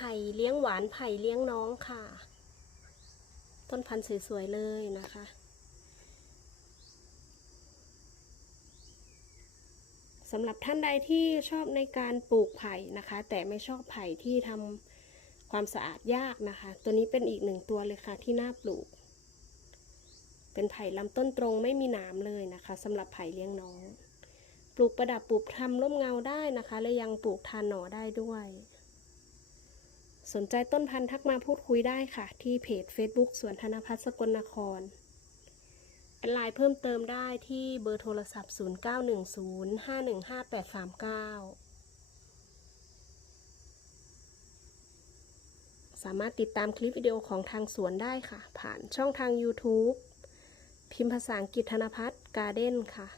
ไผ่เลี้ยงหวานไผ่เลี้ยงน้องค่ะ ต้นพันธุ์สวยๆเลยนะคะ สำหรับท่านใดที่ชอบในการปลูกไผ่นะคะ แต่ไม่ชอบไผ่ที่ทำความสะอาดยากนะคะ ตัวนี้เป็นอีกหนึ่งตัวเลยค่ะที่น่าปลูก เป็นไผ่ลำต้นตรงไม่มีหนามเลยนะคะสำหรับไผ่เลี้ยงน้อง ปลูกประดับปลูกทำร่มเงาได้นะคะ และยังปลูกทานหน่อได้ด้วย สนใจต้นพันธุ์ทักมาพูดคุยได้ค่ะ ที่เพจ Facebook สวนธนพัฒน์สกลนครแอดไลน์เพิ่มเติมได้ที่เบอร์โทรศัพท์ 0910515839 สามารถติดตามคลิปวิดีโอของทางสวนได้ค่ะ ผ่านช่องทาง YouTube พิมพ์ภาษาอังกฤษธนพัฒน์การ์เด้นค่ะ